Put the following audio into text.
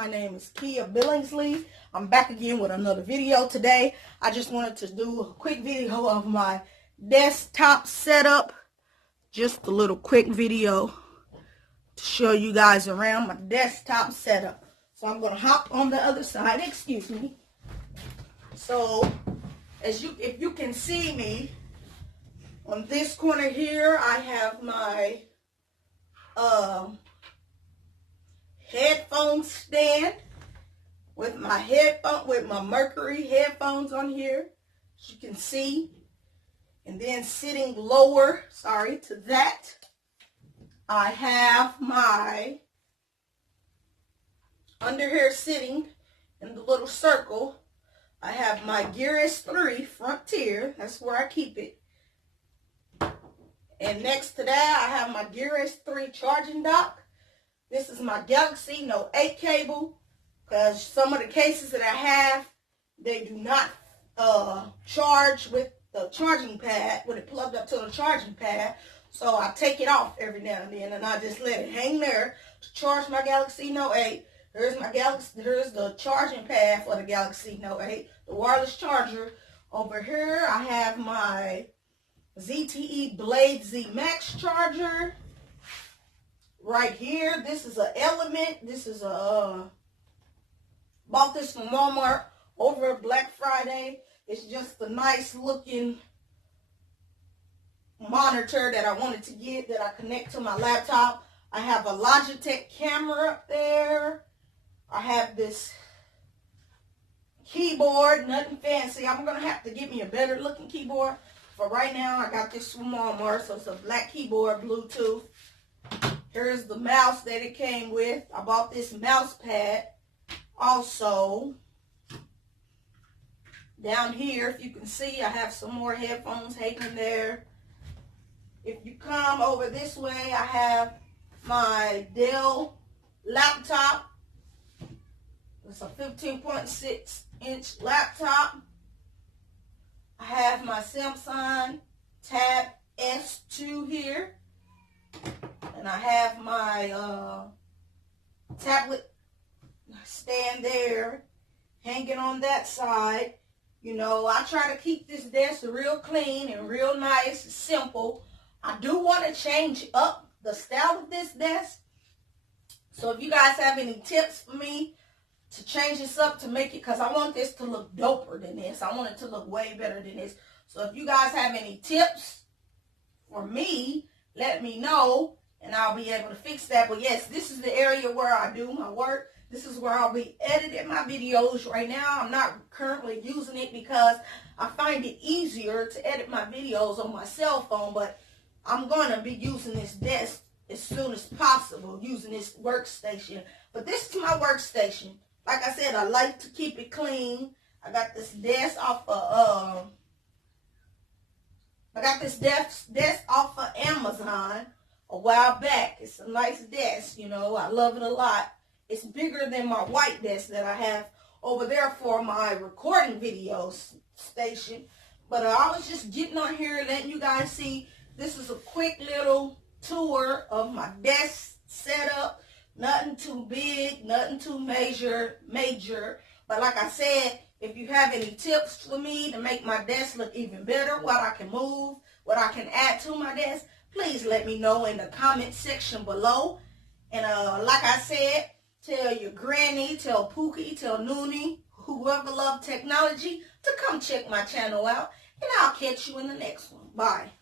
My name is Kia Billingsley. I'm back again with another video today. I just wanted to do a quick video of my desktop setup. Just a little quick video to show you guys around my desktop setup. So I'm going to hop on the other side. Excuse me. So if you can see me, on this corner here, I have my headphone stand with my Mercury headphones on here, as you can see. And then sitting lower, to that, I have my, under here sitting in the little circle, I have my Gear S3 Frontier. That's where I keep it. And next to that, I have my Gear S3 charging dock. This is my Galaxy Note 8 cable, because some of the cases that I have, they do not charge with the charging pad, when it plugged up to the charging pad. So I take it off every now and then, and I just let it hang there to charge my Galaxy Note 8. Here's the charging pad for the Galaxy Note 8, the wireless charger. Over here, I have my ZTE Blade Z Max charger. Right here, this is an Element. This is bought this from Walmart over Black Friday. It's just a nice looking monitor that I wanted to get, that I connect to my laptop. I have a Logitech camera up there. I have this keyboard, nothing fancy. I'm going to have to get me a better looking keyboard. For right now, I got this from Walmart, so it's a black keyboard, Bluetooth. Here's the mouse that it came with. I bought this mouse pad. Also, down here, if you can see, I have some more headphones hanging there. If you come over this way, I have my Dell laptop. It's a 15.6-inch laptop. I have my Samsung Tab S2 here. And I have my tablet stand there, hanging on that side. You know, I try to keep this desk real clean and real nice, simple. I do want to change up the style of this desk. So if you guys have any tips for me to change this up, to make it, because I want this to look doper than this. I want it to look way better than this. So if you guys have any tips for me, let me know, and I'll be able to fix that. But yes, this is the area where I do my work. This is where I'll be editing my videos. Right now, I'm not currently using it because I find it easier to edit my videos on my cell phone, but I'm going to be using this desk as soon as possible, using this workstation. But this is my workstation. Like I said, I like to keep it clean. I got this desk off of Amazon a while back. It's a nice desk, you know. I love it a lot. It's bigger than my white desk that I have over there for my recording video station. But I was just getting on here, letting you guys see. This is a quick little tour of my desk setup. Nothing too big, nothing too major. But like I said, if you have any tips for me to make my desk look even better, what I can move, what I can add to my desk, please let me know in the comment section below. And like I said, tell your granny, tell Pookie, tell Noonie, whoever loves technology, to come check my channel out. And I'll catch you in the next one. Bye.